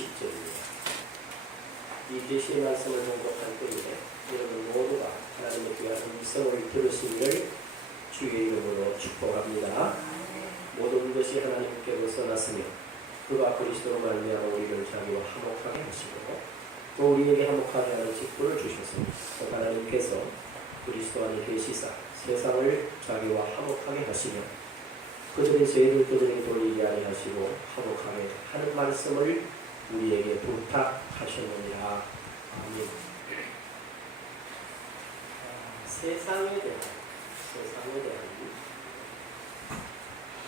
20절입니다. 이 계시의 말씀을 공독할 때에 여러분 모두가 하나님의 귀한 음성을 들으시기를 주의 이름으로 축복합니다. 모든 것이 하나님께로서 났으며 그가 그리스도로 말미암아 우리를 자기와 화목하게 하시고 또 우리에게 화목하게 하는 직분을 주셨습니다. 또 하나님께서 그리스도 안에 계시사 세상을 자기와 화목하게 하시며 그들의 죄를 그들에게 돌리지 아니하시고 화목하게 하는 말씀을 우리에게 부탁하셨느니라. 아멘. 세상에 대한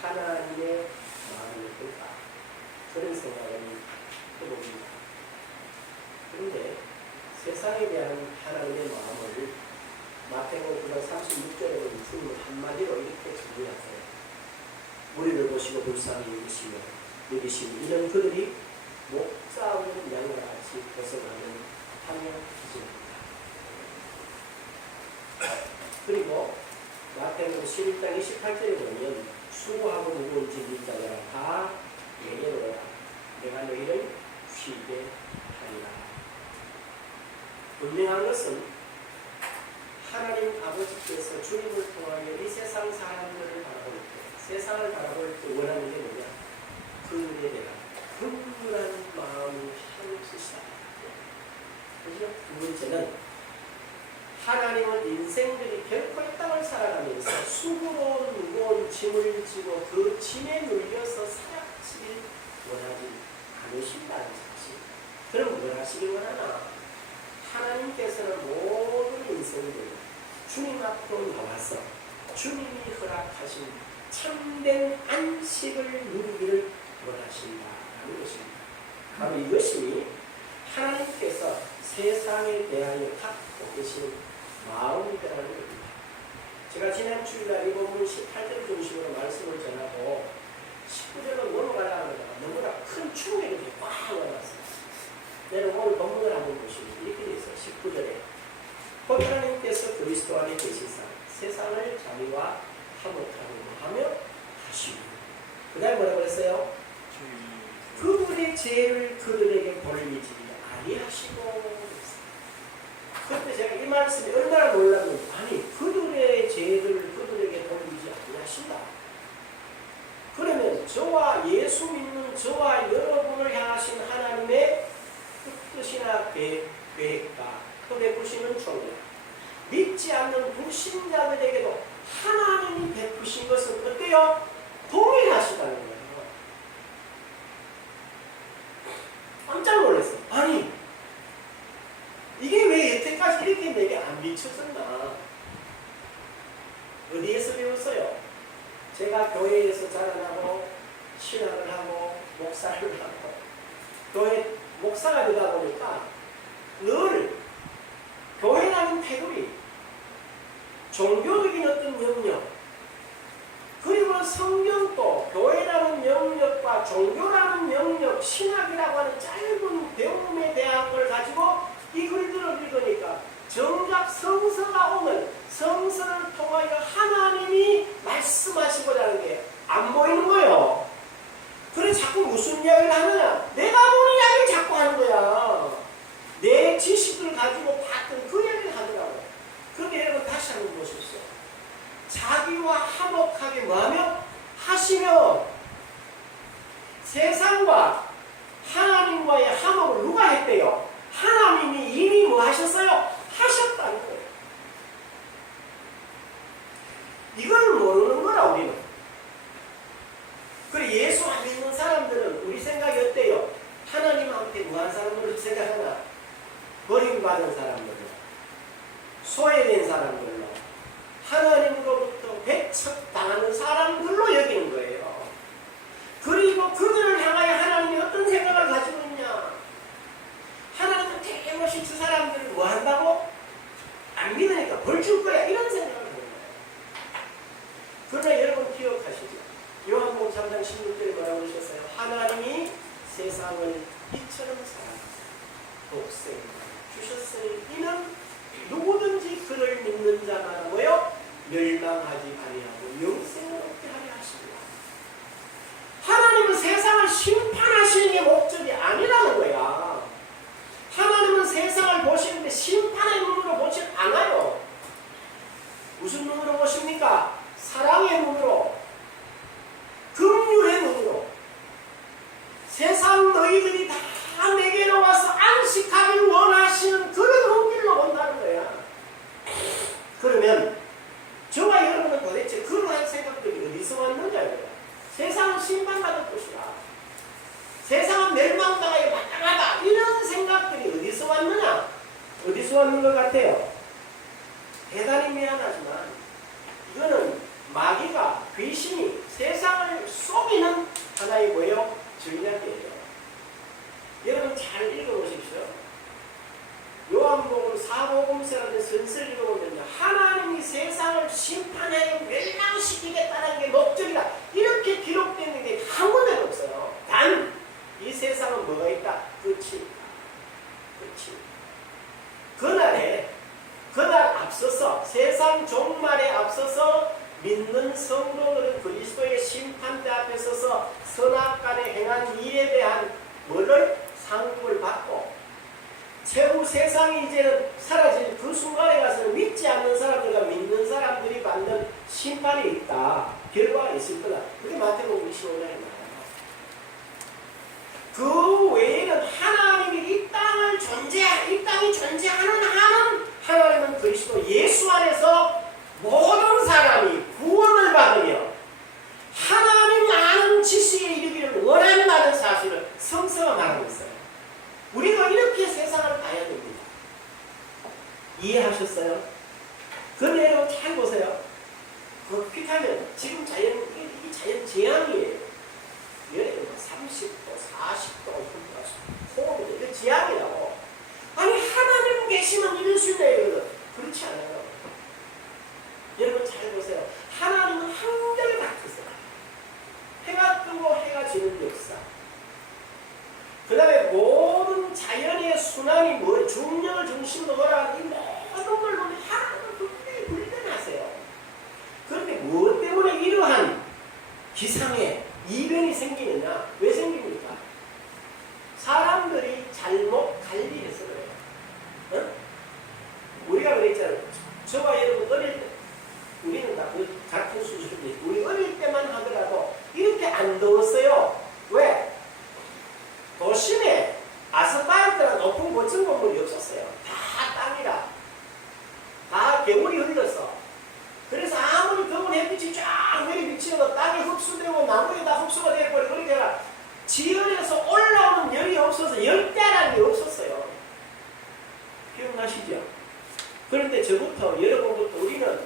하나님의 마음이 될까? 그런 생각을 해봅니다. 그런데 세상에 대한 하나님의 마음을 마태복음 9장 36절에 보면 주님은 한마디로 이렇게 정리하세요. 우리를 보시고 불쌍히 여기시며 이런 그들이 목자 없는 양과 같이 벗어나는 방향이십니다. 그리고 마태복음 11장 28절에 보면 수고하고 무거운 짐진 자들아 다 내게로 오라. 내가 너희를 쉬게 하리라. 분명한 것은 하나님 아버지께서 주님을 통하여 이 세상 사람들을 바라볼 때, 세상을 바라볼 때 원하는 게 뭐냐? 그들에 대한 긍휼한 마음이 하늘시시다. 그죠? 두 번째는 하나님은 인생들이 결코 이 땅을 살아가면서 수고로운 무거운 짐을 지고 그 짐에 눌려서 사약치길 원하지 않으신다는 사실. 그럼 뭘 하시길 원하나? 하나님께서는 모든 인생들 주님 앞으로 나와서 주님이 허락하신 참된 안식을 누리기를 원하신다는 것입니다. 바로 이것이 하나님께서 세상에 대하여 갖고 계신 마음이라는 겁니다. 제가 지난 주일날 이 본문 18절 중심으로 말씀을 전하고 19절로 넘어가려 합니다. 너무나 큰 충격이 꽉 와놨어요. 내가 오늘 본문을 한번 보시면 이렇게 되어 있어요. 19절에 곧 하나님께서 그리스도 안에 계시사 세상을 자기와 화목하고 하며 하시고 그 다음에 뭐라고 그랬어요? 그분의 죄를 그들에게 돌리지 아니하시고. 그때 제가 이 말씀이 얼마나 놀랐는지, 아니 그들의 죄를 그들에게 돌리지 아니하신다. 그러면 저와 예수 믿는 저와 여러분을 향하신 하나님의 뜻이나 계획과 또 베푸시는 총력, 믿지 않는 불신자들에게도 하나님이 베푸신 것은 어때요? 동일하시다는 거예요. 깜짝 놀랐어요. 아니 이게 왜 여태까지 이렇게 내게 안 비춰졌나? 어디에서 배웠어요? 제가 교회에서 자라나고 신학을 하고 목사를 하고 교회 목사가 되다 보니까 늘 교회라는 테두리, 종교적인 어떤 명령, 그리고 성경도 교회라는 명령과 종교라는 명령, 신학이라고 하는 짧은 배움에 대한 걸 가지고 이 글들을 읽으니까 정작 성서가 오면 성서를 통하여 하나님이 말씀하시고자 하는 게 안 보이는 거예요. 그래서 자꾸 무슨 이야기를 하느냐? 내가 보는 이야기를 자꾸 하는 거야. 내 지식을 가지고 봤던 그 이야기를 하더라고요. 그런데 여러분 다시 한번 보십시오. 자기와 화목하게 뭐하며? 하시며 세상과 하나님과의 화목을 누가 했대요? 하나님이 이미 뭐 하셨어요? 하셨다는 거예요. 이걸 모르는 거라 우리는. 그래 예수 안 믿는 사람들은 우리 생각이 어때요? 하나님한테 뭐한 사람들을 생각하나? 버림받은 사람들로, 소외된 사람들로, 하나님으로부터 배척당하는 사람들로 여기는 거예요. 그리고 그들을 향하여 하나님이 어떤 생각을 가지고 있냐? 하나님은 대못이 저 사람들을 뭐 한다고? 안 믿으니까 벌 줄 거야. 이런 생각을 하는 거예요. 그러나 여러분 기억하시죠? 요한복음 3장 16절에 뭐라고 그러셨어요? 하나님이 세상을 이처럼 사랑하사 독생을 주셨으니 이는 누구든지 그를 믿는 자마다 뭐요? 멸망하지 아니하고 영생을 얻게 하려 하십니다. 하나님은 세상을 심판하시는 게 목적이 아니라는 거예요. 어디서 왔는 것 같아요? 대단히 미안하지만 이거는 마귀가 귀신이 세상을 속이는 하나의 뭐예요? 전략이에요. 여러분 잘 읽어보십시오. 요한복음 사복음서라는 선서를 읽어보면 하나님이 세상을 심판하여 멸망시키겠다는 게 목적이다. 이렇게 기록되는 게 한 군데도 없어요. 단 이 세상은 뭐가 있다? 끝이 있다. 끝이. 그날 앞서서 세상 종말에 앞서서 믿는 성도들은 그리스도의 심판대 앞에 서서 선악간에 행한 일에 대한 뭐를? 상급을 받고 최후 세상이 이제는 사라질 그 순간에 가서는 믿지 않는 사람들과 믿는 사람들이 받는 심판이 있다. 결과가 있을 거다. 그게 마태복음 25장에 나와요. 그 외에는 하나님이 이 땅이 존재하는 한은 하나님은 그리스도 예수 안에서 모든 사람이 구원을 받으며 하나님 아는 지식에 이르기를 원한다는 사실을 성서가 말하고 있어요. 우리가 이렇게 세상을 봐야 됩니다. 이해하셨어요? 그런데 여러분 잘 보세요. 그렇게 하면 지금 이 자연 재앙이에요. 예를 30도, 40도, 호흡이 이게 재앙이라고. 아니 하나님 계시면 이럴 수 있나요? 그렇지 않아요. 여러분 잘 보세요. 하나님은 한결같으세요. 해가 뜨고 해가 지는 역사. 그 다음에 모든 자연의 순환이 뭐 중력을 중심으로 돌아가는 이 모든 걸 보면 하나님은 분명히 불변하세요. 그런데 무엇 때문에 이러한 기상에 이변이 생기느냐? 왜 생깁니까? 사람들이 잘못 관리해서 그래요. 어? 우리가 그랬잖아요. 저와 여러분 어릴 때 우리는 다 같은 수준인데 우리 어릴 때만 하더라도 이렇게 안 더웠어요. 왜? 도심에 아스팔트나 높은 고층 건물이 없었어요. 다 땅이라. 다 개울이 흘렀어. 그래서 아무리 더운 햇빛이 쫙 내리 비치어도 땅에 흡수되고 나무에 다 흡수가 되어버리고 그러니까 지연에서 올라오는 열이 없어서 열대라는 게 없었어요. 기억나시죠? 그런데 저부터 여러분부터 우리는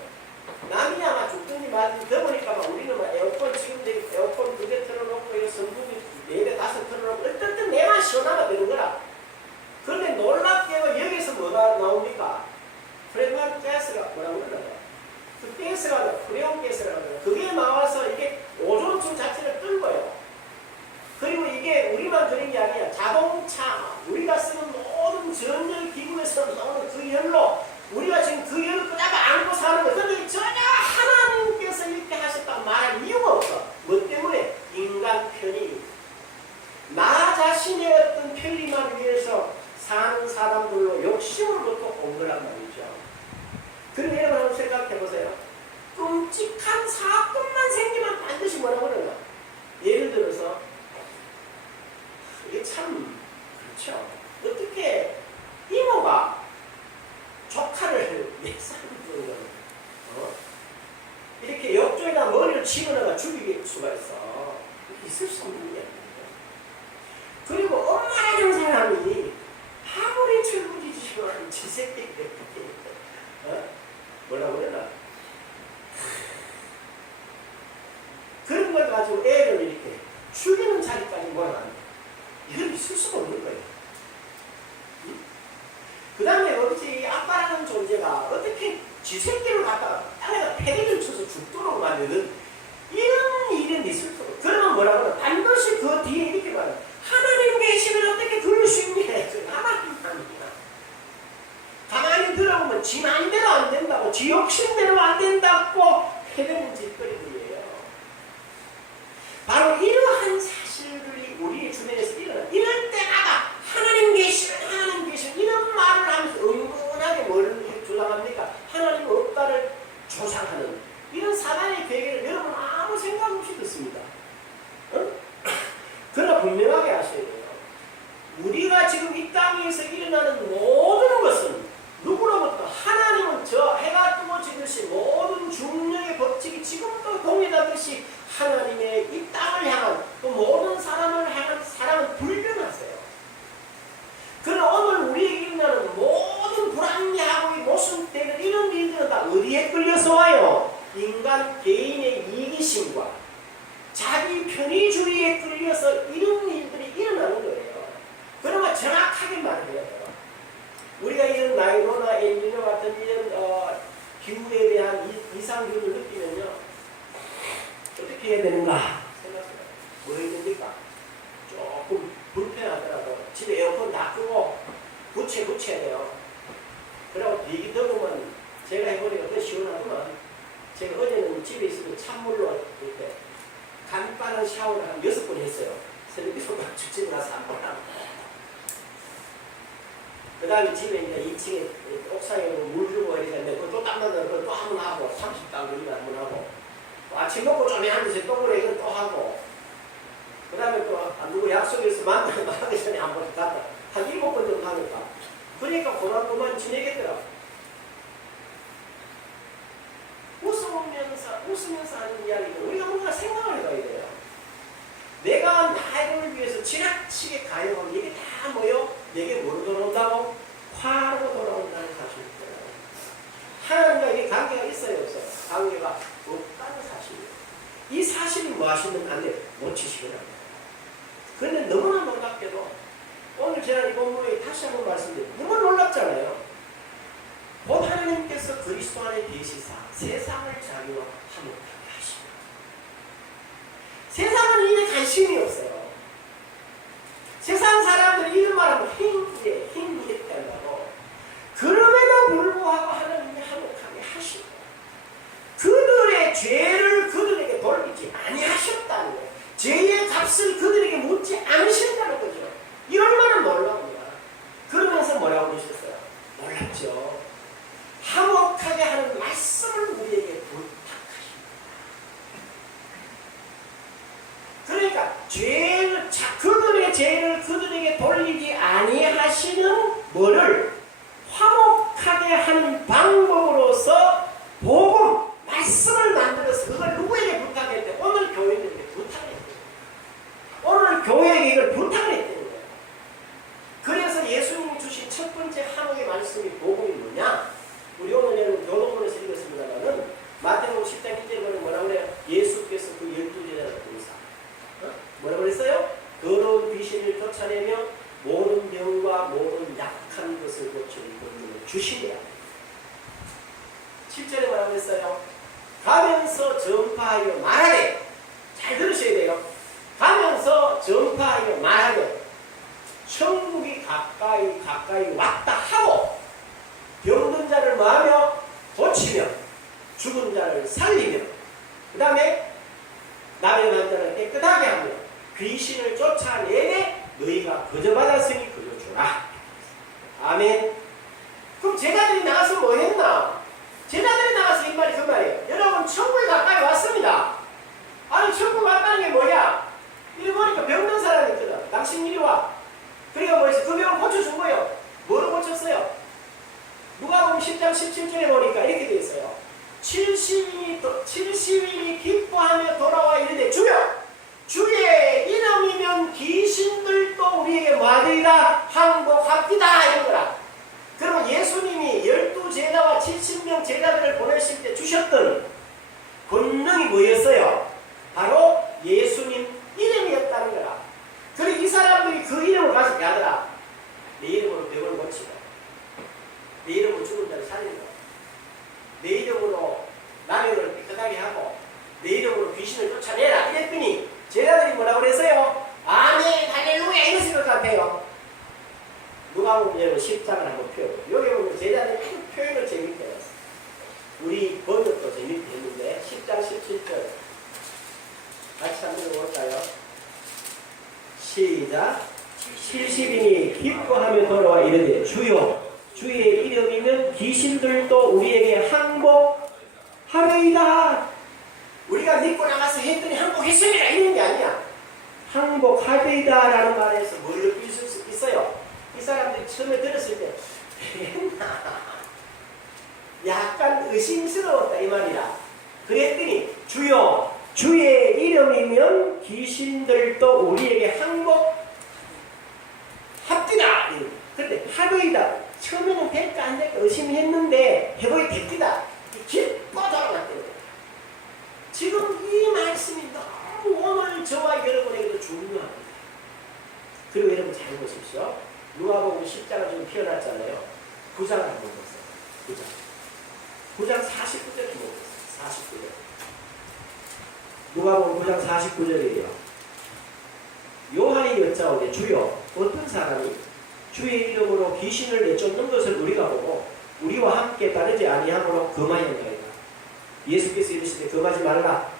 남이 아마 죽든지 말든지 더우니까 우리는 에어컨 지금 에어컨 2대 틀어놓고 선풍기 4대 5 틀어놓고 어쨌든 내만 시원하면 되는 거라. 그런데 놀랍게도 여기서 뭐가 나옵니까? 프레만 가스가 뭐라고 그러나요? 그 가스가 프레온 가스라고 그래요. 그게 나와서 이게 오존층 자체를 뜬 거예요. 그리고 이게 우리만 그런 게 아니야. 자동차, 우리가 쓰는 모든 전열 기구에서 나오는 그 열로 우리가 지금 그 열을 끄다가 안고 사는 거예요. 그런데 전혀 하나님께서 이렇게 하셨다고 말할 이유가 없어. 뭐 때문에? 인간 편의. 나 자신의 어떤 편리만 위해서 사는 사람들로 욕심으로부터 온 거란 말이죠. 그런데 여러분 한번 생각해 보세요. 끔찍한 사건만 생기면 반드시 뭐라고 그러나? 예를 들어서 이게 참 그렇죠. 어떻게 이모가 조카를 내사는 이렇게 옆쪽에다 머리를 치거나 죽일 수가 있어. 있을 수 없는 게 아니에요. 그리고 엄마라는 사람이 아무리 철부지지만 지 새끼 뭐라고 그러나 그런 걸 가지고 애를 이렇게 죽이는 자리까지 몰아가는 이건 있을 수가 없는 거예요. 그 다음에 어디지 아빠라는 존재가 어떻게 지 새끼를 갖다가 땅에다 패대를 쳐서 죽도록 만드는 이런 일은 있을 수 없어요. 그러면 뭐라고 하나 반드시 그 뒤에 이렇게 말해요. 하나님 계시면 어떻게 그럴 수 있냐? 하나님 아니구나. 가만히 들어보면 지 마음대로 안 된다고, 지 욕심대로 안 된다고 해대는 짓거리들이에요. 바로 이러한 사실들이 우리 주변에서 일어나. 이럴 때마다 하나님 계시면 이런 말을 하면서 은근하게 뭘 주장합니까? 하나님 없다를 조장하는 이런 사단의 괴계를 여러분 아무 생각 없이 듣습니다. 어? 그러나 분명하게 아셔야 돼요. 우리가 지금 이 땅에서 일어나는 모든 것은 누구로부터? 하나님은 저 해가 뜨고 지듯이 모든 중력의 법칙이 지금도 동일하듯이 하나님의 이 땅을 향한 또 모든 사람을 향한 사랑은 불변하세요. 그러나 오늘 우리에게 일어나는 모든 엘니뇨 같은 이런 기후에 대한 이상기후를 느끼면요. 어떻게 해야 되는가 생각해요. 뭐 해야 됩니까? 조금 불편하더라도 집에 에어컨 다 끄고 붙여야 돼요. 그리고 되게 더우면 제가 해보니까 더 시원하구만. 제가 어제는 집에 있으면 찬물로 이렇게 간단한 샤워를 한 6번 했어요. 새벽에 손가락 죽지고 나서 한 번 하고. 그 다음에 집에 이제 2층에 옥상에 물 주고 이랬는데 그거 또 땀나서 그거 또 한 번 하고 30단 걸리면 한 번 하고 아침 먹고 좀 앉아서 또 그래 이건 또 하고 그 다음에 또 누구 약속에서 만나기 전에 한 번 갔다 한 7번 정도 하니까 그러니까 고난도만 지내겠더라. 웃으면서 하는 이야기는 우리가 뭔가 생각을 해봐야 돼요. 내가 나를 위해서 지나치게 가용하면 이게 다 뭐요? 내게 뭐로 돌아온다고? 화로 돌아온다는 사실이 있잖아요. 하나님과 이게 관계가 있어요, 없어요? 관계가 없다는 사실이에요. 이 사실이 무엇이든 안 돼요. 놓치시면 안 돼요. 그런데 너무나 놀랍게도 오늘 제가 이 본문에 다시 한번 말씀드려요. 너무 놀랍잖아요. 곧 하나님께서 그리스도 안에 계시사 세상을 자기와 화목하게 하시고 세상은 이에 관심이 없어요. 세상 사람들이 이런 말하면 힘들게 한다고 그럼에도 불구하고 하나님이 화목하게 하시고 그들의 죄를 그들에게 돌리지 아니하셨다는 거예요. 죄의 값을 그들에게 묻지 않으신다는 거죠. 이 얼마나 놀랍니다. 그러면서 뭐라고 그러셨어요? 놀랍죠. 화목하게 하는 말씀을 우리에게 부탁하십니다. 그러니까 그들의 죄를 그들에게 돌리지 아니하시는 뭐를 화목하게 하는 방법으로서 복음, 말씀을 만들어서 그걸 누구에게 부탁했대? 오늘 교회들에게 부탁했대요. 오늘 교회에게 이걸 부탁했대요. 그래서 예수님이 주신 첫 번째 화목의 말씀이 복음이 뭐냐? 우리 오늘 교동문에서 읽었습니다만은 마태복음 10장 1절에 뭐라고 그래요? 예수께서 그 12제자를 부르사 뭐라고 그랬어요? 더러운 귀신을 쫓아내며 모든 병과 모든 약한 것을 고치는 권능을 주시리라. 7절에 뭐라고 했어요? 가면서 전파하여 말하되 잘 들으셔야 돼요. 가면서 전파하여 말하되 천국이 가까이 왔다 하고 병든 자를 마하며 고치며 죽은 자를 살리며 그 다음에 나병한 자를 깨끗하게 하며 귀신을 쫓아내게 너희가 거저받았으니 거저주라. 아멘. 그럼 제자들이 나가서 뭐 했나? 제자들이 나가서 이 말이 그 말이에요. 여러분 천국에 가까이 왔습니다. 아니 천국 왔다는 게 뭐야? 이리 보니까 병든 사람이 있거든. 당신 이리 와. 그러니까 뭐 했어? 그 병을 고쳐준 거예요. 뭐를 고쳤어요? 누가복음 10장 17절에 보니까 이렇게 되어 있어요. 70인이 기뻐하며 돌아와 이르되 주여 주의 이름이면 귀신들도 우리에게 말이라 항복합니다 이런 거라. 그러면 예수님이 12제자와 70명 제자들을 보내실 때 주셨던 권능이 뭐였어요? 바로 예수님 이름이었다는 거라. 그리고 이 사람들이 그 이름을 가지고 야들아 내 이름으로 병을 고치고 내 이름으로 죽은 자를 살리고 내 이름으로 나병을 깨끗하게 하고 내 이름으로 귀신을 쫓아내라 이랬더니 제자들이 뭐라고 그랬어요? 아멘 할렐루야 이랬을 것 같아요. 누가복음 10장을 한번 펴요. 여기 보면 제자들이 그 표현을 재밌게 했어요. 우리 번역도 재밌게 했는데 10장 17절 같이 한번 읽어볼까요? 시작. 70인이 기뻐하며 돌아와 이르되 주여 주의 이름이면 귀신들도 우리에게 항복하리이다. 우리가 믿고 나가서 했더니 항복했습니다 이런 게 아니야. 항복하리이다 라는 말에서 뭘 느낄 수 있어요? 이 사람들이 처음에 들었을 때 약간 의심스러웠다 이 말이라. 그랬더니 주여 주의 이름이면 귀신들도 우리에게 항복합디다. 그런데 하루이다. 처음에는 될까 안 될까 의심했는데 해보니 됩니다. 기뻐 돌아갔대요. 지금 이 말씀이 너무 오늘 저와 여러분에게도 중요합니다. 그리고 여러분 잘 보십시오. 누가복음 10장을 좀 피워놨잖아요. 9장을 한번 보세요. 9장 49절 주목했어요. 49절. 누가복음 9장 49절이에요. 요한이 여짜오되 주여 어떤 사람이 주의 이름으로 귀신을 내쫓는 것을 우리가 보고 우리와 함께 따르지 아니하므로 금하였나이다. 예수께서 이르시되 금하지 말라.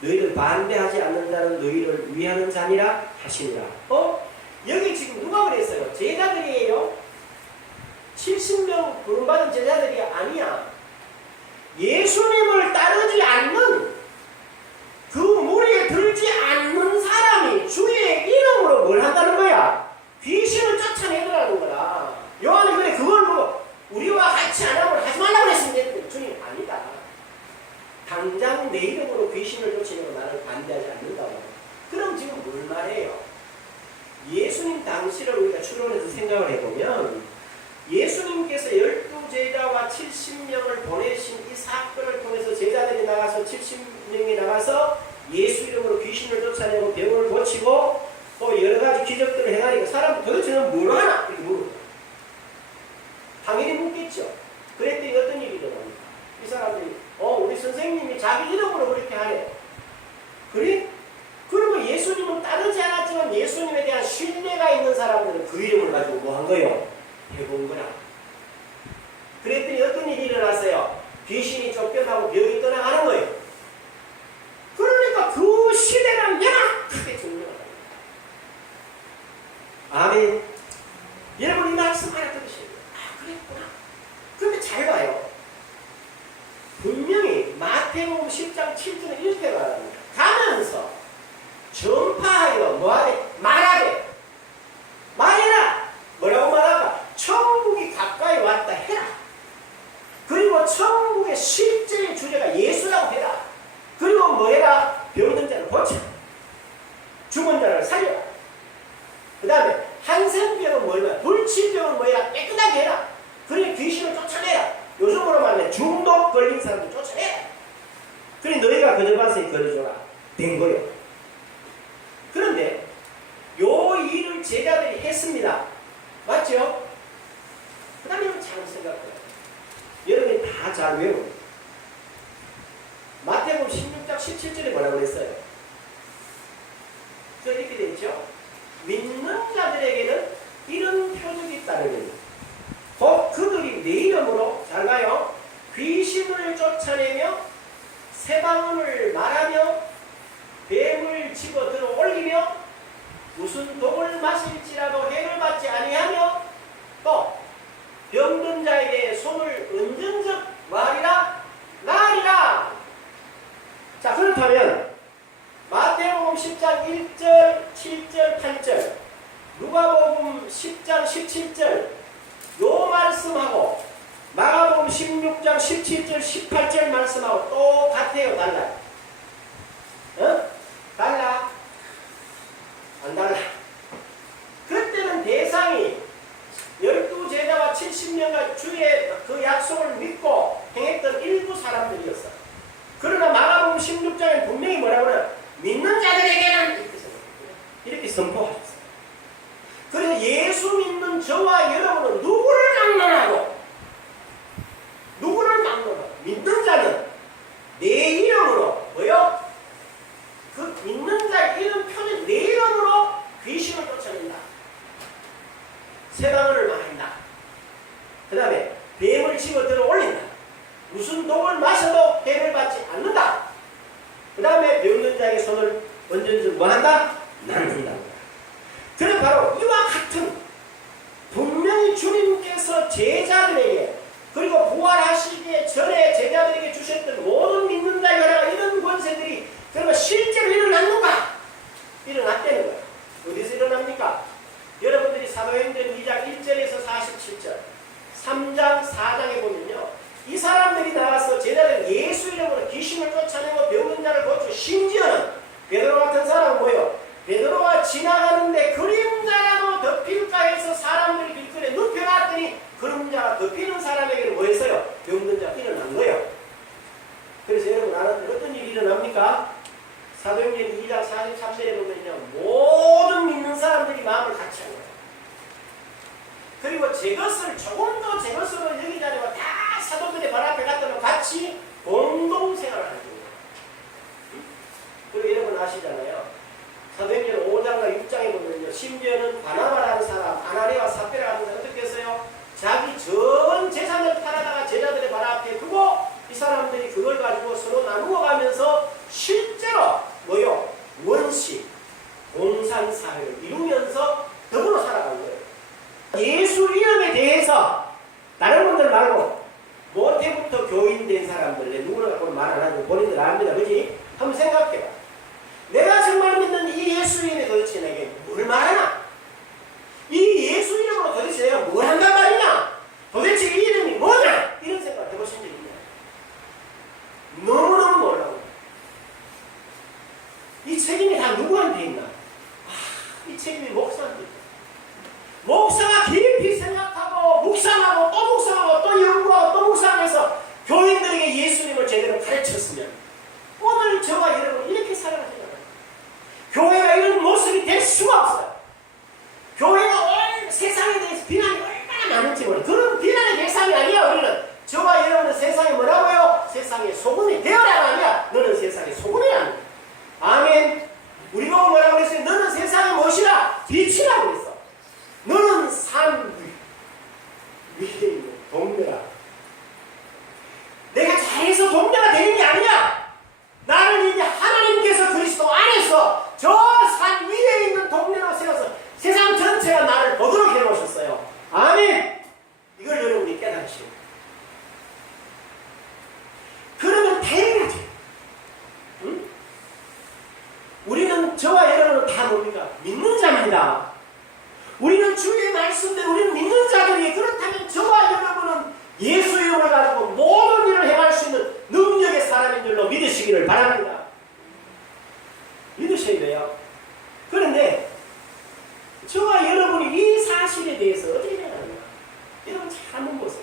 너희를 반대하지 않는 자는 너희를 위하는 자니라 하시니라. 여기 지금 누가 그랬어요? 제자들이에요. 70명 부름받은 제자들이 아니야. 예수님을 따르지 않는 그 무리에 들지 않는 사람이 주의 이름으로 뭘 한다는 거야? 귀신을 쫓아내더라는 거라. 요한이 그래 그걸 보고 우리와 같이 안 하면 하지 말라고 그랬는데 주님 아니다. 당장 내 이름으로 귀신을 쫓아내고 나를 반대하지 않는다고. 그럼 지금 뭘 말해요? 예수님 당시를 우리가 추론해서 생각을 해보면 예수님께서 12제자와 70명을 보내신 이 사건을 통해서 제자들이 나가서 70명이 나가서 예수 이름으로 귀신을 쫓아내고 병을 고치고 또 여러가지 기적들을 행하니까 사람들 도대체 넌 뭘 하나? 이렇게 물어요. 당연히 묻겠죠. 그랬더니 어떤 일이 일어납니까? 이 사람들이 우리 선생님이 자기 이름으로 그렇게 하래. 그래? 그리고 예수님은 따르지 않았지만 예수님에 대한 신뢰가 있는 사람들은 그 이름을 가지고 뭐 한 거예요? 해본 거라. 그랬더니 어떤 일이 일어났어요? 귀신이 쫓겨나고 병이 떠나가는 거예요. 그러니까 그 시대가 명확하게 증명을 합니다. 아멘. 여러분 이 말씀 하나 들으셔야 돼요. 그랬구나. 그런데 잘 봐요. 분명히 마태복음 10장 7절에 이렇게 말합니다. 가면서 전파하여 뭐하래? 말하래. 말해라. 뭐라고 말할까? 천국이 가까이 왔다 해라. 그리고 천국의 실제의 주제가 예수라고 해라. 그리고 뭐해라? 병든 자를 고쳐라. 죽은 자를 살려라. 그 다음에 한센병은 뭐해라? 불치병은 뭐해라? 깨끗하게 해라. 그리고 귀신을 쫓아내라. 요즘으로 말하면 중독 걸린 사람들 쫓아내라. 그래 너희가 그들 봤으니 그러줘라. 된 거예요. 그런데 요 일을 제자들이 했습니다. 맞죠? 그 다음에 잘 생각해요. 여러분이 다 잘 외우고 마태복음 16장 17절에 뭐라고 그랬어요? 저 이렇게 되어 있죠? 믿는 자들에게는 이런 표적이 따르니 곧 그들이 내 이름으로 잘 봐요. 귀신을 쫓아내며 새방언을 말하며 뱀을 집어 들어 올리며 무슨 독을 마실지라도 해를 받지 아니하며 또 병든 자에게 손을 얹은 즉 말이라 나으리라. 자, 그렇다면 마태복음 10장 1절 7절 8절 누가복음 10장 17절 요 말씀하고 마가복음 16장 17절 18절 말씀하고 똑같아요? 달라요? 달라? 안 달라. 그때는 대상이 12제자와 70명과 주의 그 약속을 믿고 행했던 일부 사람들이었어. 그러나 마가복음 16장에 분명히 뭐라고 그래요? 믿는 자들에게는 이렇게 선포하셨어요. 그래서 예수 믿는 저와 여러분은 누구를 막론하고 믿는 자는 내 이름으로 뭐요? 그 믿는 자의 이름 표는 내 이름으로 귀신을 쫓아낸다. 새방언을 말한다. 그 다음에 뱀을 집어 들어 올린다. 무슨 독을 마셔도 해를 받지 않는다. 그 다음에 병든 자에게 손을 얹은 뭐한다? 낫는다. 그래 바로 이와 같은 분명히 주님께서 제자들에게 그리고 부활하시기 전에 제자들에게 주셨던 모든 믿는 자의 혈화가 이런 권세들이 그러면 실제로 일어났는가? 일어났다는 거야. 어디서 일어납니까? 여러분들이 사도행전 2장 1절에서 47절 3장 4장에 보면요. 이 사람들이 나와서 제자들 예수 이름으로 귀신을 쫓아내고 병든 자를 고치고 심지어는 베드로 같은 사람은 뭐예요? 베드로가 지나가는데 그림자라도 덮일까 해서 사람들이 길거리에 눕혀놨더니 그림자가 덮이는 사람에게는 뭐 했어요? 병든 자가 일어난 거예요. 그래서 여러분 알았는데 어떤 일이 일어납니까? 사도행전 2장 43절에 보면요. 모든 믿는 사람들이 마음을 같이 한 거예요. 그리고 제 것을 조금 더 제 것으로 여기지 않으면 다 사도들의 발 앞에 갖다 놓고 같이 공동생활을 하는 거예요. 그리고 여러분 아시잖아요. 사도행전 5장과 6장에 보면요. 심지어는 바나바라는 사람, 아나니아와 삽비라 하는 사람 어떻게 했어요? 자기 전 재산을 팔아다가 제자들의 발 앞에 두고 이 사람들이 그걸 가지고 서로 나누어 가면서 실제로 뭐요? 원시, 공산사회를 이루면서 더불어 살아간 거예요. 예수 이름에 대해서 다른 분들 말고 모태부터 교인된 사람들, 누구나 갖고 말 안 하고 본인들 압니다. 그지? 한번 생각해봐. 내가 정말 믿는 이 예수 이름에 도대체 내게 뭘 말하나? 이 예수 이름으로 도대체 내가 뭘 한단 말이냐? 도대체 이 이름이 뭐냐? 이런 생각을 해보신 적 있나요? 너무너무 놀라워. 이 책임이 다 누구한테 있나? 이 책임이 목사한테 있다. 목사가 깊이 생각하고 묵상하고 또 묵상하고 또 연구하고 또 묵상해서 교인들에게 예수님을 제대로 가르쳤으면 오늘 저와 여러분 이렇게 살아가잖아요. 교회가 이런 모습이 될 수가 없어요. 교회가 세상에 대해서 비난이 얼마나 많은지 모르겠어요. 그런 비난의 대상이 아니야. 우리는 저와 여러분은 세상에 뭐라고요? 세상에 소금이 되어라가 아니야. 너는 세상에 소금이 아니야. 아멘. 우리 보고 뭐라고 그랬어요? 너는 세상의 무엇이라? 빛이라고 그랬어. 너는 산 위에 있는 동네라. 내가 잘해서 동네가 되는 게 아니야. 나를 이제 하나님께서 그리스도 안에서 저 산 위에 있는 동네로 세워서 세상 전체가 나를 보도록 해놓으셨어요. 아멘. 이걸 여러분이 깨달으시오. 그러면 돼야지. 응? 우리는 저와 여러분은 다 뭡니까? 믿는 자입니다. 우리는 주의 말씀대로 우리는 믿는 자들이 그렇다면 저와 여러분은 예수 이름을 가지고 모든 일을 행할 수 있는 능력의 사람인 줄로 믿으시기를 바랍니다. 믿으셔야 돼요. 그런데 저와 여러분이 이 사실에 대해서 어떻게 생각하냐? 여러분 잘 한번 보세요.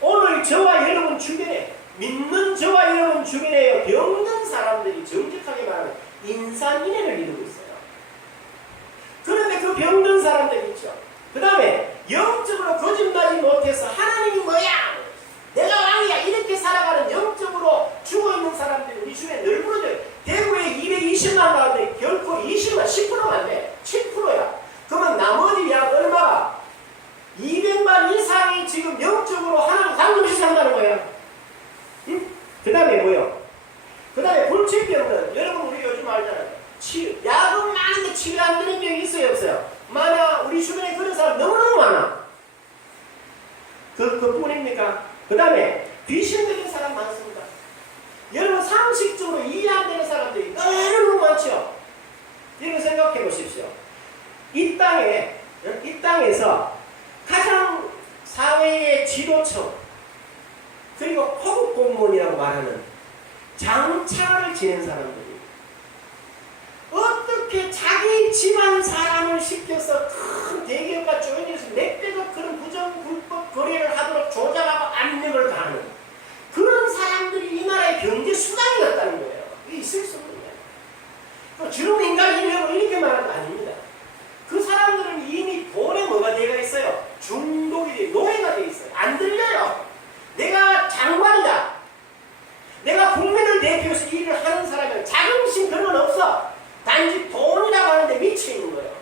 오늘 저와 여러분 주변에 믿는 저와 여러분 주변에 병든 사람들이 정직하게 말하면 인산인해를 이루고 있어요. 그런데 그 병든 사람들 있죠. 그 다음에 영적으로 거짓말이 못해서 하나님이 뭐야? 내가 왕이야. 이렇게 살아가는 영적으로 죽어있는 사람들이 우리 주변에 늘 부러져요. 대구에 220만 가운데 결코 20만 10%가 안 돼. 7%야. 그러면 나머지 약 얼마가? 200만 이상이 지금 영적으로 하나님 강조시 산다는 거예요. 응? 그 다음에 뭐요? 그 다음에 불치병은 여러분 우리 요즘 알잖아요. 약은 많은데 치료 안 되는 병이 있어요, 없어요? 많아. 우리 주변에 그런 사람 너무너무 많아. 그뿐입니까? 그 다음에 귀신 들린 사람 많습니다. 여러분 상식적으로 이해 안 되는 사람들이 너무 많죠. 이런 생각해 보십시오. 이 땅에서 가장 사회의 지도층 그리고 호국 공무원이라고 말하는 장차를 지낸 사람들이 어떻게 자기 집안 사람을 시켜서 큰 대기업과 조인해서 몇백억 그런 부정불법 거래를 하도록 조작하고 압력을 가하는 그런 사람들이 이 나라의 경제 수단이 됐다는 거예요. 이게 있을 수 없는 거예요. 주로 인간이라고 이렇게 말하는 거 아닙니다. 그 사람들은 이미 돈에 뭐가 되어 있어요? 중독이 노예가 되어 있어요. 안 들려요. 내가 장관이다. 내가 국민을 대표해서 일을 하는 사람은 자긍심 그런 건 없어. 단지 돈이라고 하는데 미쳐있는 거예요.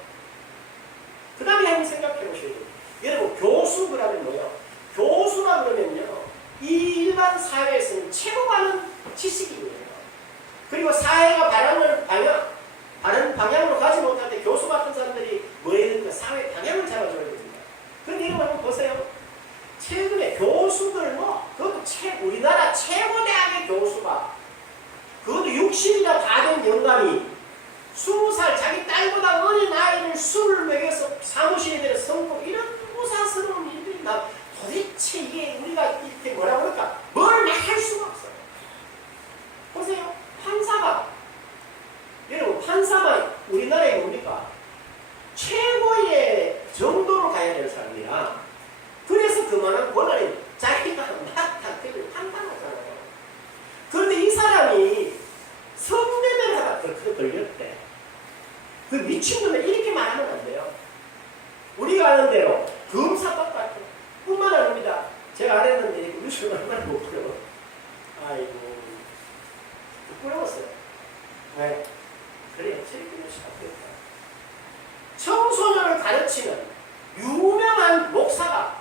그 다음에 한번 생각해 보셔야 돼요. 여러분 교수 그러면 뭐예요? 교수라 그러면요. 이 일반 사회에서는 최고 가는 지식이에요. 그리고 사회가 바른 방향으로 가지 못할 때 교수 같은 사람들이 뭐 해야 됩니까? 사회 방향을 잡아줘야 됩니다. 그런데 이거 한번 보세요. 최근에 교수들 그것도 우리나라 최고대학의 교수가 그것도 60이나 다 된 영감이 20살 자기 딸보다 어린 아이를 술을 먹여서 사무실에 데려 성공 이런 무사스러운 일들이 나 도대체 이게 우리가 이렇게 뭐라 그럴까? 뭘 할 수가 없어요. 보세요. 판사가 여러분 판사가 우리나라에 뭡니까? 최고의 정도로 가야 되는 사람이야. 그래서 그만한 권한이 자기가 맡아 그걸 판단하잖아요. 그런데 이 사람이 성매매를 하다 걸렸대. 그 미친놈을 이렇게 말하면 안 돼요. 우리가 아는 대로 검사법 같은 뿐만 아닙니다. 제가 안 했는데 뉴스를 얼마나 못 보여. 아이고, 부끄러웠어요. 왜? 그래요. 체력기는 시작됐다. 청소년을 가르치는 유명한 목사가,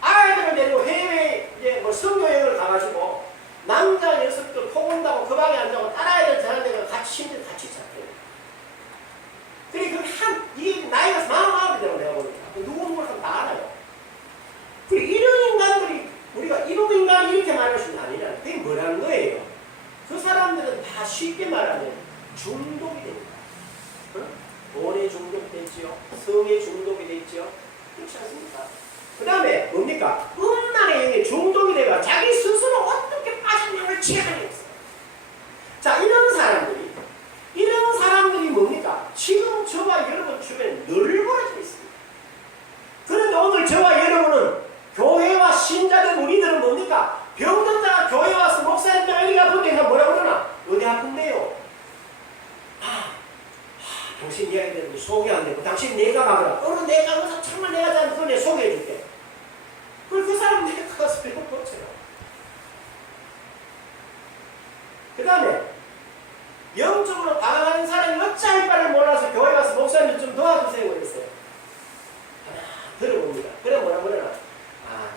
아이들을 데리고 해외 이제 뭐 성교여행을 가가지고 남자 녀석들 코 온다고 그 방에 앉아고 딸아이들 저런 데가 같이 힘들 같이 잡혀요. 그래, 이게 나이가 많아가게 되고 내가 보니까. 누구를 다 알아요. 그래, 이런 인간들이, 우리가 이런 인간이 이렇게 말할 수는 아니잖아요. 그게 뭐라는 거예요? 그 사람들은 다 쉽게 말하면 중독이 됩니다. 돈에 중독됐지요. 성에 중독이 됐지요. 그렇지 않습니까? 그 다음에 뭡니까? 음란의 영에 중독이 되가 자기 스스로 어떻게 빠진 영을 취하는 없어요. 자, 이런 사람들이 뭡니까? 지금 저와 여러분 주변에 늘 벌어지고 있습니다. 그런데 오늘 저와 여러분은 교회와 신자들 우리들은 뭡니까? 병든 자가 교회 와서 목사님 어디가 아픈데 뭐라고 그러나? 어디 아픈데요? 당신 이야기 듣고 소개 안 되고 당신 내가 가거라. 오늘 내가 가서 정말 내가 잘하는 거 내가 소개해 줄게. 그 사람 내가 가서 배워 보세요. 그 다음에 영적으로 다가가는 사람이 어찌할 바를 몰라서 교회 가서 목사님 좀 도와주세요 그랬어요. 하나 들어봅니다. 그래 뭐라 그러나?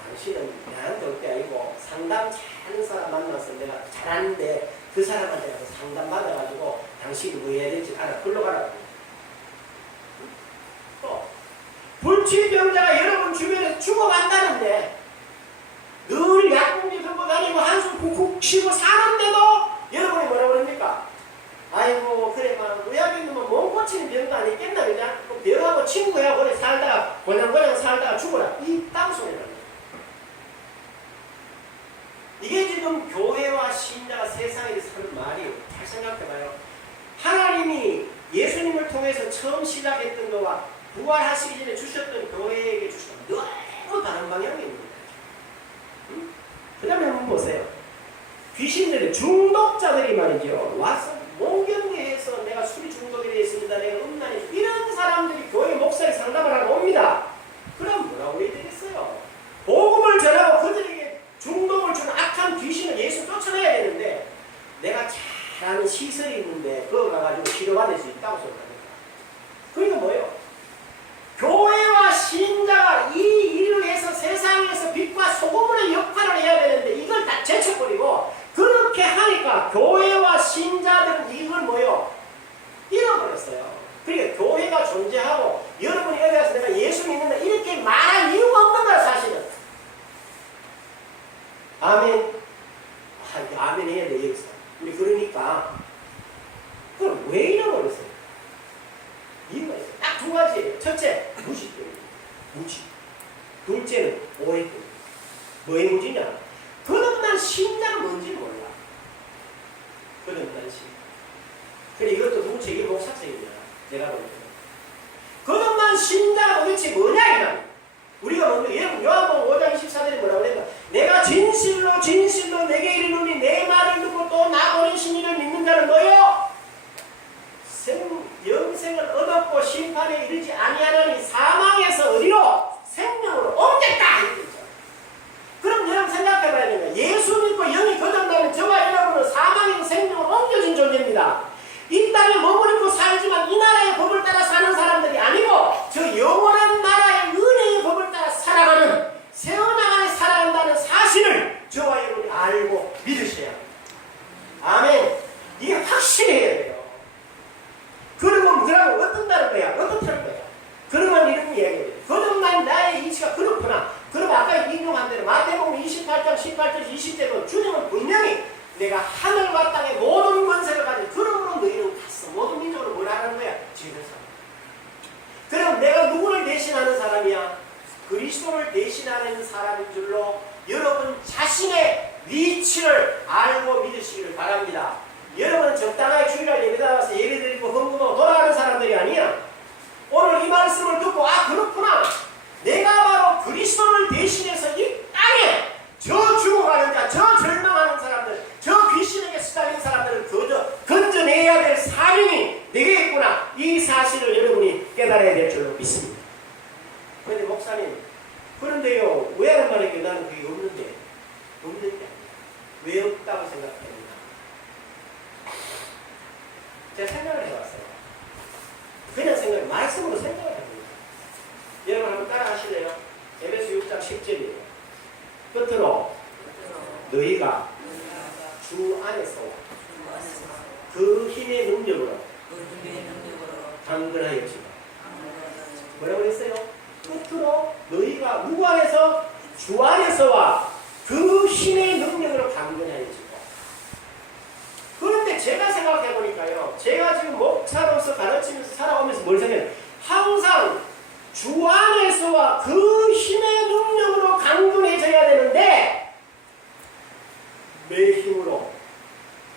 당신은 나한테 올 게 아니고 상담 잘하는 사람 만나서 내가 잘하는데 그 사람한테 가서 상담 받아가지고 당신이 뭐 해야 될지 알아. 불러가라고. 또 불치병자가 여러분 주변에서 죽어간다는데 늘 약국비 들고 다니고 한숨 쿡쿡 쉬고 사는데도 여러분이 뭐라 그럽니까? 아이고 그래 막 의학에 있는 몸 고치는 병도 아니겠나 그냥 병하고 친구야 그래 살다가 그냥 살다가 죽어라 이 땀소리라는 거예요. 이게 지금 교회와 신자가 세상에 사는 말이에요. 잘 생각해봐요. 하나님이 예수님을 통해서 처음 시작했던 거와 부활하시기 전에 주셨던 교회에게 주셨던 너무 다른 방향입니다. 그 다음에 한번 보세요. 귀신들이 중독자들이 말이죠. 와서 몽경리에서 내가 술이 중독이 되어 있습니다. 내가 음란이 이런 사람들이 교회 목사에 상담을 하고 옵니다. 그럼 뭐라고 해야 되겠어요? 복음을 전하고 그들에게 중독을 주는 악한 귀신을 예수 쫓아내야 되는데 내가 잘하는 시설이 있는데 그거 가가지고 치료받을 수 있다고 생각합니다. 그러니까 뭐예요? 교회와 신자가 이 일을 해서 세상에서 빛과 소금의 역할을 해야 되는데 이걸 다 제쳐버리고 그렇게 하니까 교회와 신자들은 이걸 뭐요? 잃어버렸어요. 그러니까 교회가 존재하고 여러분이 여기 와서 내가 예수 믿는다 이렇게 말할 이유가 없는 거야 사실은. 아멘. 아멘 해야 돼 여기서. 우리 그러니까 그럼 왜 잃어버렸어요? 이유가 있어요. 딱 두 가지예요. 첫째, 무지 때문에. 무지. 둘째는 오해 때문에. 뭐의 무지냐? 거듭난 신자는 뭔지 몰라. 거듭난 신. 그래 이것도 누구 책임 목사 책임이야. 내가 보는 거. 거듭난 신자가 도대체 뭐냐 이날. 우리가 먼저 요한복음 5장 24절에 뭐라고 그랬나? 내가 진실로 내게 이르노니 내 말을 듣고 또 나 보내신 이를 믿는 자는 뭐요? 영생을 얻었고 심판에 이르지 아니하나니 사망에서 어디로? 생명으로 옮겼다! 그럼 여러분 생각해봐야 됩니다. 예수 믿고 영이 거듭나면 저와 여러분은 사망에서 생명으로 옮겨진 존재입니다. 이 땅에 머무르고 살지만 이 나라의 법을 따라 사는 사람들이 아니고 저 영원한 나라의 은혜의 법을 따라 살아가는 세원 안에 살아간다는 사실을 저와 여러분이 알고 믿으셔야 합니다. 아멘. 이게 확실해야 돼요. 그러고 어떤다는 거야? 어떻다는 거야? 그러면 이런 이야기예요. 거듭난 나의 이치가 그렇구나. 그러면 아까 인용한 대로 마태복음 28장 18절 20절은 주님은 분명히 내가 하늘과 땅의 모든 권세를 가진 그러므로 너희는 갔어. 모든 민족으로 뭘 하는 거야? 지는 사람. 그럼 내가 누구를 대신하는 사람이야? 그리스도를 대신하는 사람인 줄로 여러분 자신의 위치를 알고 믿으시기를 바랍니다. 여러분은 적당하게 주일날 예배 나와서 예배 드리고 헌금하고 돌아가는 사람들이 아니야. 오늘 이 말씀을 듣고 그렇구나. 내가 바로 그리스도를 대신해서 이 땅에 저 죽어가는 자, 저 절망하는 사람들, 저 귀신에게 시달린 사람들을 건져내야 될 사명이 내게 있구나. 이 사실을 여러분이 깨달아야 될 줄로 믿습니다. 그런데 목사님 그런데요, 왜 하는 말이에요? 나는 그게 없는데. 없는 게 아니야. 왜 없다고 생각합니까? 제가 생각을 해봤어요. 그냥 생각, 말씀으로 생각을 해봅니다. 여러분 한번 따라 하실래요? 에베소 6장 10절이에요. 끝으로 너희가 주 안에서 그 힘의 능력으로 강건하였지만 뭐라고 했어요? 끝으로 너희가 누구 안에서? 주 안에서와 그 힘의 능력으로 강건하여지고. 그런데 제가 생각해 보니까요, 제가 지금 목사로서 가르치면서 살아오면서 뭘 생각해요? 항상 주 안에서와 그 힘의 능력으로 강건해져야 되는데 내 힘으로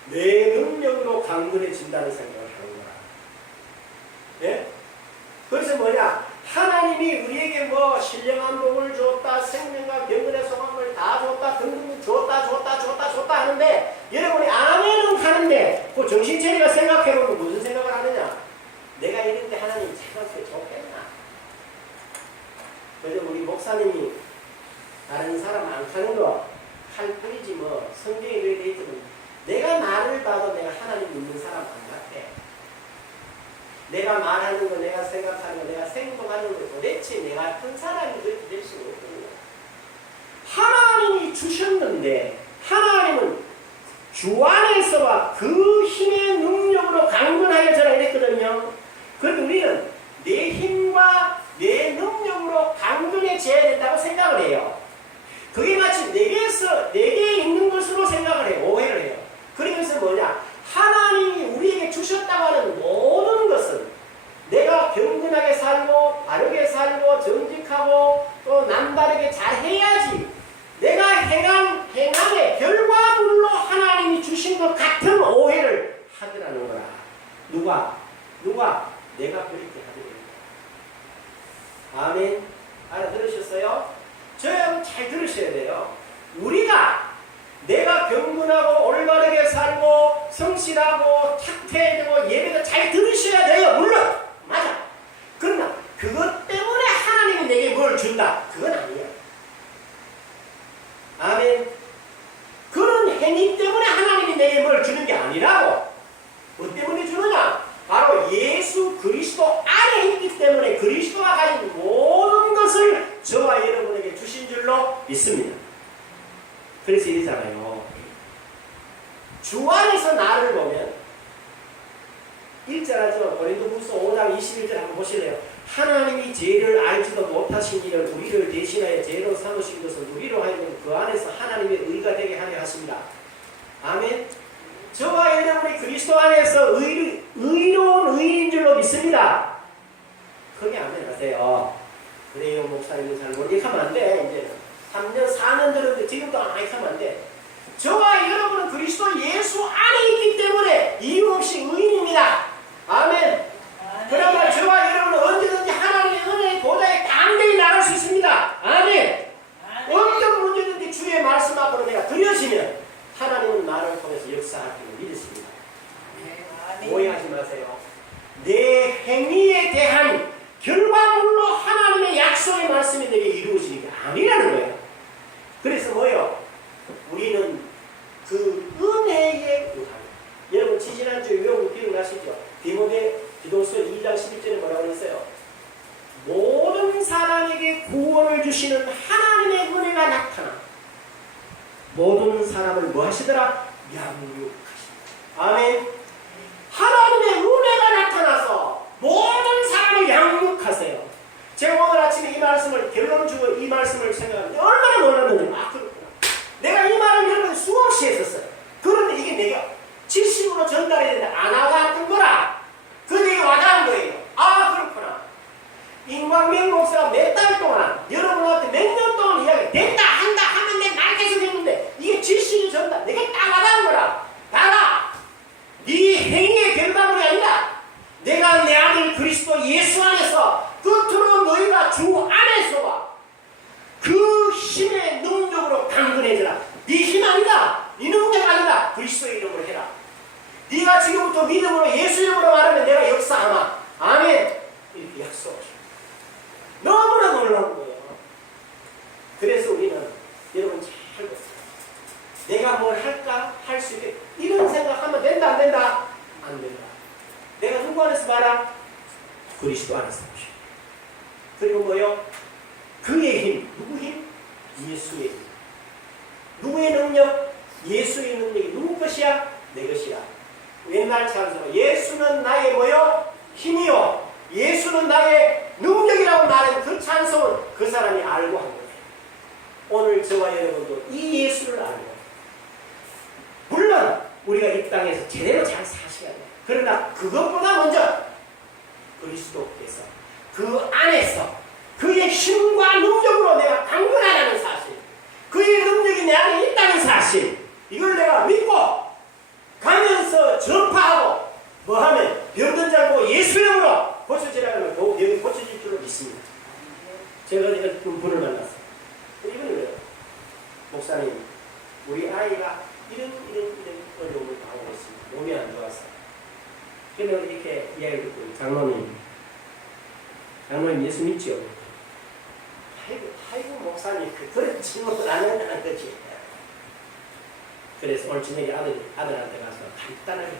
내 능력으로 강건해진다는 생각을 하는 거야. 예? 그래서 뭐냐? 하나님이 우리에게 뭐 신령한 복을 줬다, 생명과 병건의 소망을 다 줬다, 등등 줬다 하는데 여러분이 아멘은 하는데 그 정신체리가 생각해보면 무슨 생각을 하느냐? 내가 이런데 하나님 생각해 줬겠나? 그래서 우리 목사님이 다른 사람 안 하는 거 할 뿐이지 뭐 성경에 그렇게 돼 있지만 내가 나를 봐도 내가 하나님 믿는 사람 안 같아. 내가 말하는 거, 내가 생각하는 거, 내가 행동하는 거 도대체 내 같은 사람이 그렇게 될 수가 없거든요. 하나님이 주셨는데 하나님은 주 안에서와 그 힘의 능력으로 강건하여져라 이랬거든요. 그런데 우리는 내 힘과 내 능력으로 강건해져야 된다고 생각을 해요. 그게 마치 내게 있는 것으로 생각을 해요. 오해를 해요. 그러면서 뭐냐? 하나님이 우리에게 주셨다고 하는 모든 것은 내가 경건하게 살고 바르게 살고 정직하고 또 남다르게 잘해야지 내가 행한 행함의 결과물로 하나님이 주신 것 같은 오해를 하더라는 거라. 누가? 내가 그렇게 하더라는 거야. 아멘. 알아들으셨어요? 저는 잘 들으셔야 돼요. 내가 경건하고 올바르게 살고 성실하고 착해되고 예배도 잘 들으셔야 돼요. 물론 맞아. 그러나 그것 때문에 하나님이 내게 뭘 준다? 그건 아니에요. 아멘. 그런 행위 때문에 하나님이 내게 뭘 주는 게 아니라고. 뭐 때문에 주느냐? 바로 예수 그리스도 안에 있기 때문에 그리스도가 가진 모든 것을 저와 여러분에게 주신 줄로 믿습니다. 그래서 이러잖아요. 주 안에서 나를 보면 1절하지만 고린도후서 5장 21절 한번 보실래요? 하나님이 죄를 알지도 못하신 이를 우리를 대신하여 죄로 삼으신 것은 우리로 하여금 그 안에서 하나님의 의가 되게 하려 하십니다. 아멘. 저와 여러분이 그리스도 안에서 의로운 의인 줄로 믿습니다. 크게 아멘 하세요. 그래요, 목사님은 잘 모르게 하면 안 돼. 이제 3년, 4년 들었는데 지금도 안 하면 안 돼. 저와 여러분은 그리스도 예수 안에 있기 때문에 이유 없이 의인입니다. 아멘. 그러나 저와 여러분은 언제든지 하나님의 은혜의 보좌에 당연히 나갈 수 있습니다. 아멘. 어떤 문제든지 주의 말씀 앞으로 내가 드려지면 하나님은 나를 통해서 역사할 줄 믿으십니다. 오해하지 마세요. 내 행위에 대한 결과물로 하나님의 약속의 말씀이 내게 이루어지는 게 아니라는 거예요. 그래서 뭐예요? 우리는 그 은혜의 의함. 여러분 지지난주에 외운 기억나시죠? 디모데전서 2장 11절에 뭐라고 했어요? 모든 사람에게 구원을 주시는 하나님의 은혜가 나타나 모든 사람을 뭐 하시더라? 양육하시더라. 아멘. 하나님의 은혜가 나타나서 모든 사람을 양육하세요. 제가 오늘 아침에 이 말씀을 결론 주고 이 말씀을 생각하는데 얼마나 놀랐는지 그렇구나. 내가 이 말을 여러분 수없이 했었어요. 그런데 이게 내가 지식으로 전달해야 되는데 안 와닿았던 거라. 그런데 이게 와닿은 거예요. 아 그렇구나. 임광명 목사가 몇 달 동안 여러분한테 몇 년 동안 이야기 된다 한다 하면 내 말 계속 했는데 이게 지식이 전달 내가 딱 와닿은 거라. 봐라. 네 행위의 결과물이 아니라 내가 내 아들 그리스도 예수 안에서 끝으로 너희가 주 안에서와 그 힘의 능력으로 강건해져라. 네 힘 아니다. 네 능력 아니다. 그리스도의 이름으로 해라. 네가 지금부터 믿음으로 예수 이름으로 말하면 내가 역사하마. 아멘. 이렇게 약속하십니다. 너무나 놀라운 거예요. 그리스도 안에서 오십니다. 그리고 뭐요? 그의 힘, 누구 힘? 예수의 힘. 누구의 능력? 예수의 능력이 누구 것이야? 내 것이야. 옛날 찬송 예수는 나의 뭐요? 힘이요. 예수는 나의 능력이라고 말하는 그 찬송은 그 사람이 알고 한 거예요. 오늘 저와 여러분도 이 예수를 알고, 물론 우리가 이 땅에서 제대로 잘 사셔야 돼요. 그러나 그것보다 먼저 그리스도께서 그 안에서 그의 힘과 능력으로 내가 강건하다는 사실, 그의 능력이 내 안에 있다는 사실, 이걸 내가 믿고 가면서 전파하고 뭐하면 병든 자 보고 예수 이름으로 고쳐지라 하면 병이 고쳐질 줄로 믿습니다. 제가 어떤 분을 만났어요. 이분이 왜요? 목사님, 우리 아이가 이런 어려움을 당하고 있습니다. 몸이 안 좋아서. 그래서 이렇게 이야기를 듣고, 장로님 예수 믿죠? 아이고 목사님, 그런 질문을 안 한다는 거지. 그래서 오늘 저녁에 아들한테 가서 간단하게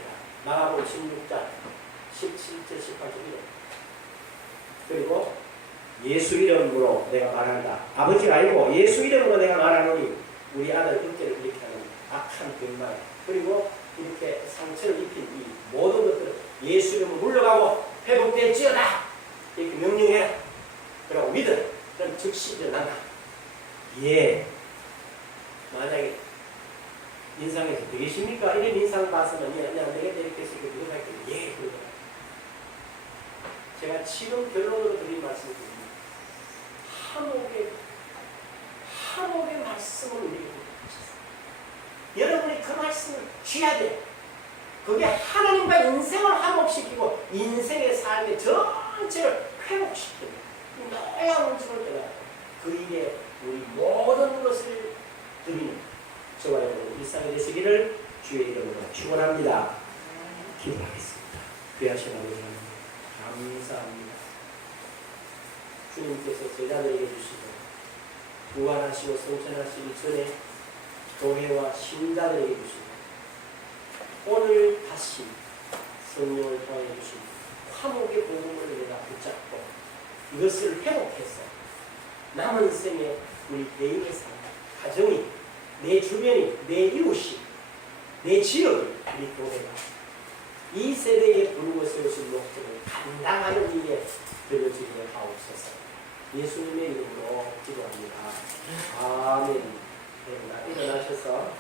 마가복음 16장 17절 18절 그리고 예수 이름으로 내가 말한다. 아버지가 아니고 예수 이름으로 내가 말하노니 우리 아들 어깨를 이렇게 하는 악한 병만, 그리고 이렇게 상처를 입힌 이 모든 것들을 예수 이름으로 물러가고 회복될지어다. 이렇게 명령해라. 그리고 믿어. 그럼 즉시 일어난다. 예. 만약에 인상에서 되겠습니까? 이런 인상 봐서는 내가 되겠다 이렇게 해서 그거 할 거예요. 예, 그러더라. 제가 지금 결론으로 드린 말씀을 드립니다. 한옥의 말씀을 우리에게 주셨어요. 여러분이 그 말씀을 쥐어야 돼요. 그게 하나님과 인생을 화목시키고 인생의 삶의 전체를 회복시키는 노양을 주는 때가 그 일에 우리 모든 것을 드리는 저와 여러분 일상이 되시기를 주의 이름으로 축원합니다. 기도하겠습니다. 귀하신 아버지 하나님 감사합니다. 주님께서 제자들에게 주시고 부활하시고 성천하시기 전에 교회와 신자들에게 주시고 오늘 다시 성령을 통해 주신 화목의 복음을 내가 붙잡고 이것을 회복해서 남은 생에 우리 개인의 삶, 가정이, 내 주변이, 내 이웃이, 내 지역이, 우리 교회가 이 세대에 부르고 세우신 목적을 감당하는 일에 들어지게 하옵소서. 예수님의 이름으로 기도합니다. 아멘. 일어나셔서